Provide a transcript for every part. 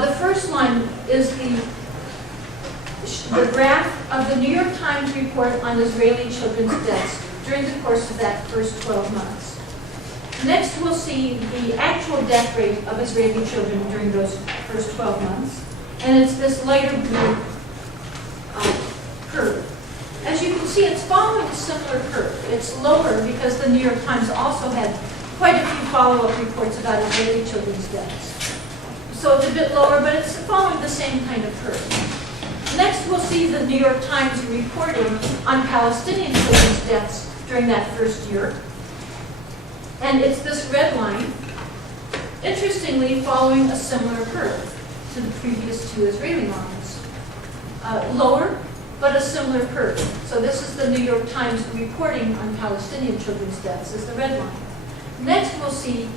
The first line is the graph of the New York Times report on Israeli children's deaths during the course of that first 12 months. Next, we'll see the actual death rate of Israeli children during those first 12 months. And it's this lighter blue curve. As you can see, it's following a similar curve. It's lower because the New York Times also had quite a few follow-up reports about Israeli children's deaths. So it's a bit lower, but it's following the same kind of curve. Next, we'll see the New York Times reporting on Palestinian children's deaths during that first year. And it's this red line, interestingly following a similar curve to the previous two Israeli lines. Lower, but a similar curve. So this is the New York Times reporting on Palestinian children's deaths, is the red line. Next, we'll see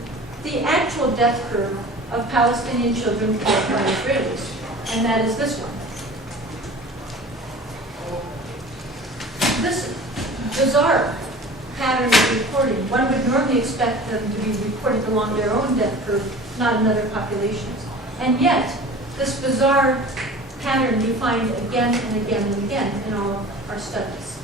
the actual death curve of Palestinian children killed by Israelis, and that is this one. This bizarre pattern of reporting, one would normally expect them to be reported along their own death curve, not in other populations. And yet, this bizarre pattern we find again and again and again in all of our studies.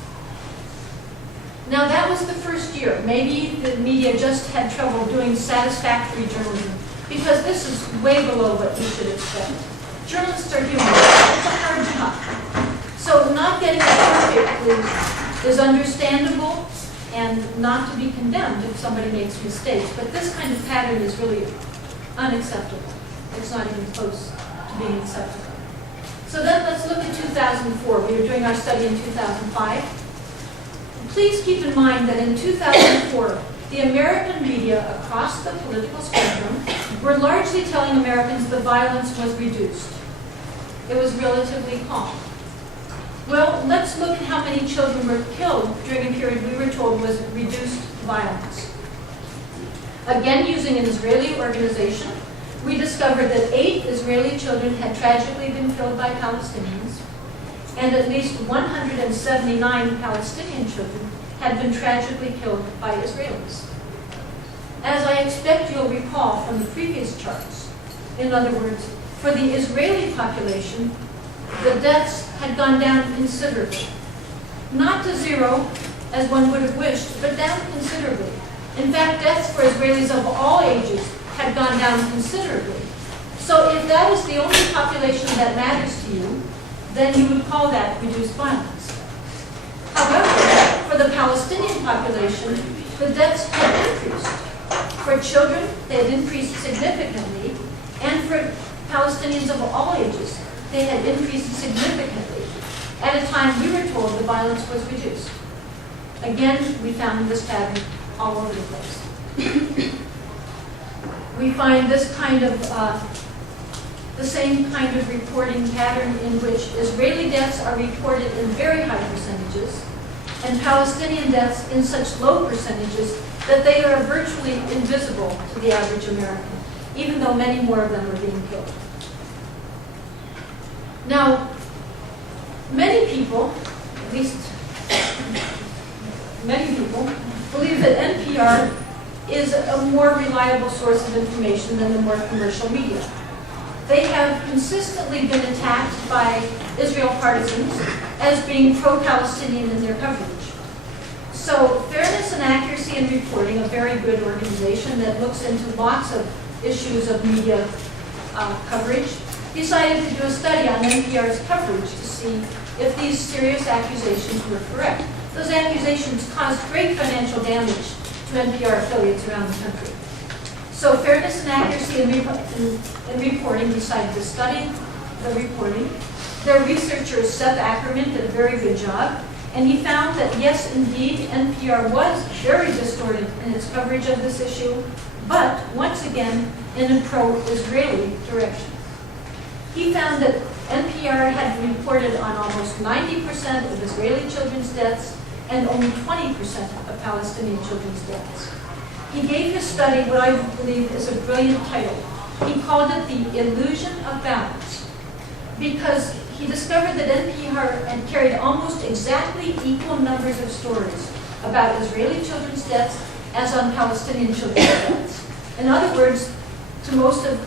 Now that was the first year. Maybe the media just had trouble doing satisfactory journalism, because this is way below what you should expect. Journalists are human. It's a hard job. So not getting it perfectly is understandable and not to be condemned if somebody makes mistakes. But this kind of pattern is really unacceptable. It's not even close to being acceptable. So then let's look at 2004. We were doing our study in 2005. Please keep in mind that in 2004, the American media across the political spectrum were largely telling Americans the violence was reduced. It was relatively calm. Well, let's look at how many children were killed during a period we were told was reduced violence. Again, using an Israeli organization, we discovered that 8 Israeli children had tragically been killed by Palestinians, and at least 179 Palestinian children had been tragically killed by Israelis. As I expect you'll recall from the previous charts, in other words, for the Israeli population, the deaths had gone down considerably. Not to zero, as one would have wished, but down considerably. In fact, deaths for Israelis of all ages had gone down considerably. So if that is the only population that matters to you, then you would call that reduced violence. However, for the Palestinian population, the deaths had increased. For children, they had increased significantly, and for Palestinians of all ages, they had increased significantly. At a time we were told the violence was reduced. Again, we found this pattern all over the place. We find this kind of, the same kind of reporting pattern in which Israeli deaths are reported in very high percentages, and Palestinian deaths in such low percentages that they are virtually invisible to the average American, even though many more of them are being killed. Now, many people, at least many people, believe that NPR is a more reliable source of information than the more commercial media. They have consistently been attacked by Israel partisans as being pro-Palestinian in their coverage. So Fairness and Accuracy in Reporting, a very good organization that looks into lots of issues of media coverage, decided to do a study on NPR's coverage to see if these serious accusations were correct. Those accusations caused great financial damage to NPR affiliates around the country. So Fairness and Accuracy in Reporting decided to study the reporting. Their researcher, Seth Ackerman, did a very good job, and he found that yes, indeed, NPR was very distorted in its coverage of this issue, but once again, in a pro-Israeli direction. He found that NPR had reported on almost 90% of Israeli children's deaths and only 20% of Palestinian children's deaths. He gave his study what I believe is a brilliant title. He called it The Illusion of Balance, because he discovered that NPR had carried almost exactly equal numbers of stories about Israeli children's deaths as on Palestinian children's deaths. In other words, to most of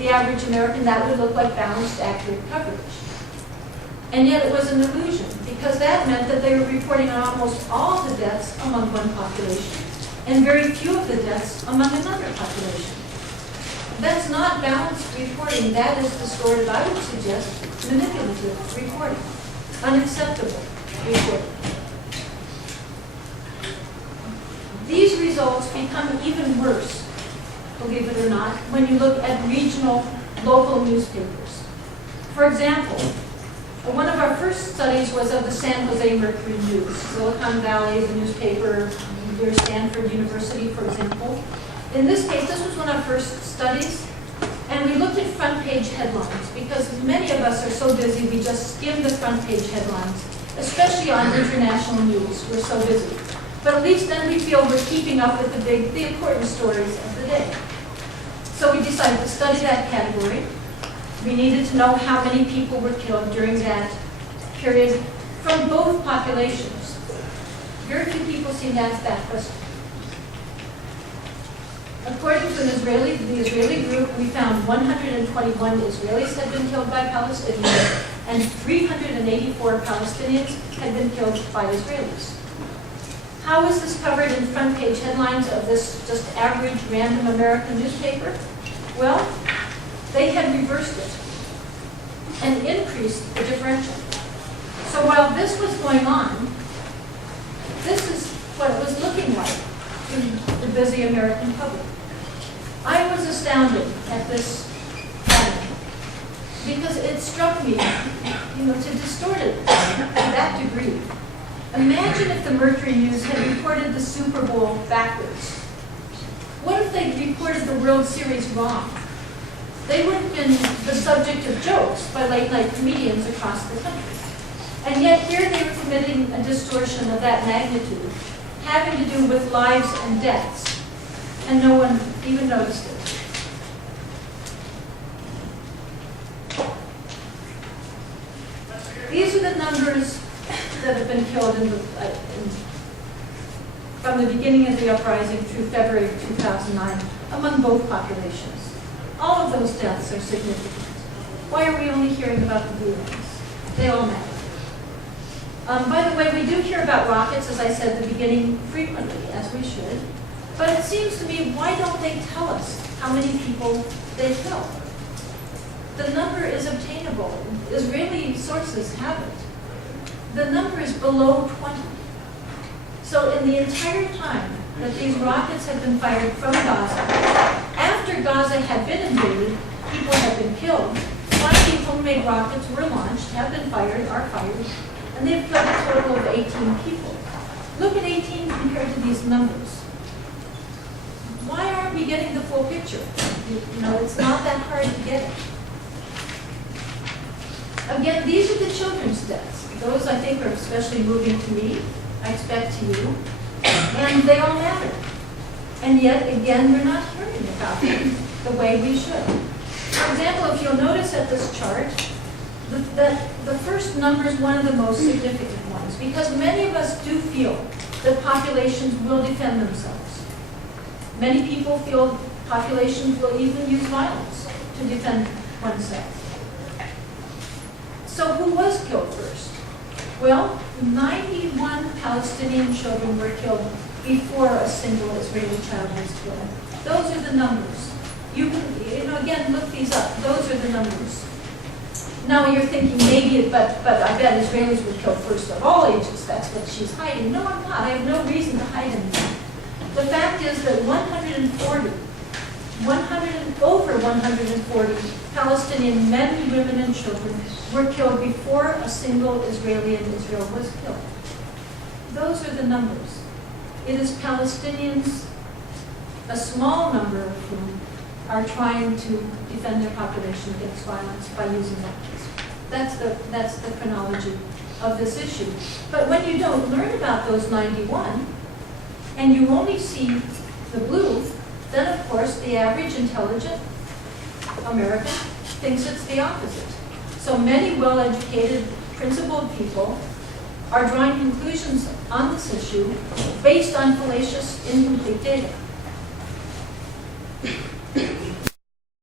the average American, that would look like balanced, accurate coverage. And yet it was an illusion, because that meant that they were reporting on almost all the deaths among one population, and very few of the deaths among another population. That's not balanced reporting. That is distorted, I would suggest, manipulative reporting, unacceptable reporting. These results become even worse, believe it or not, when you look at regional, local newspapers. For example, one of our first studies was of the San Jose Mercury News, Silicon Valley, the newspaper near Stanford University, for example. In this case, this was one of our first studies, and we looked at front page headlines because many of us are so busy we just skim the front page headlines, especially on international news. We're so busy. But at least then we feel we're keeping up with the important stories of the day. So we decided to study that category. We needed to know how many people were killed during that period from both populations. Very few people seem to ask that question. According to the Israeli group, we found 121 Israelis had been killed by Palestinians, and 384 Palestinians had been killed by Israelis. How is this covered in front page headlines of this just average random American newspaper? Well, they had reversed it and increased the differential. So while this was going on, this is what it was looking like to the busy American public. I was astounded at this pattern because it struck me, to distort it to that degree. Imagine if the Mercury News had reported the Super Bowl backwards. What if they reported the World Series wrong? They would have been the subject of jokes by late-night comedians across the country. And yet here they were committing a distortion of that magnitude, having to do with lives and deaths, and no one even noticed it. These are the numbers that have been killed from the beginning of the uprising through February of 2009 among both populations. All of those deaths are significant. Why are we only hearing about the blue ones? They all matter. By the way, we do hear about rockets, as I said at the beginning, frequently, as we should. But it seems to me, why don't they tell us how many people they killed? The number is obtainable. Israeli sources have it. The number is below 20. So in the entire time that these rockets have been fired from Gaza, after Gaza had been invaded, people have been killed. 5 homemade rockets were launched, have been fired, are fired, and they've killed a total of 18 people. Look at 18 compared to these numbers. Why aren't we getting the full picture? It's not that hard to get it. Again, these are the children's deaths. Those, I think, are especially moving to me, I expect to you, and they all matter. And yet, again, we're not hearing about them the way we should. For example, if you'll notice at this chart, the first number is one of the most significant ones, because many of us do feel that populations will defend themselves. Many people feel populations will even use violence to defend oneself. So who was killed first? Well, 91 Palestinian children were killed before a single Israeli child was killed. Those are the numbers. You can, again, look these up. Those are the numbers. Now you're thinking maybe, but I bet Israelis would kill first of all ages. That's what she's hiding. No, I'm not. I have no reason to hide anything. The fact is that over 140 Palestinian men, women, and children were killed before a single Israeli in Israel was killed. Those are the numbers. It is Palestinians, a small number of whom are trying to defend their population against violence by using weapons. That's the chronology of this issue. But when you don't learn about those 91, and you only see the blue, then of course the average intelligent American thinks it's the opposite. So many well-educated, principled people are drawing conclusions on this issue based on fallacious, incomplete data.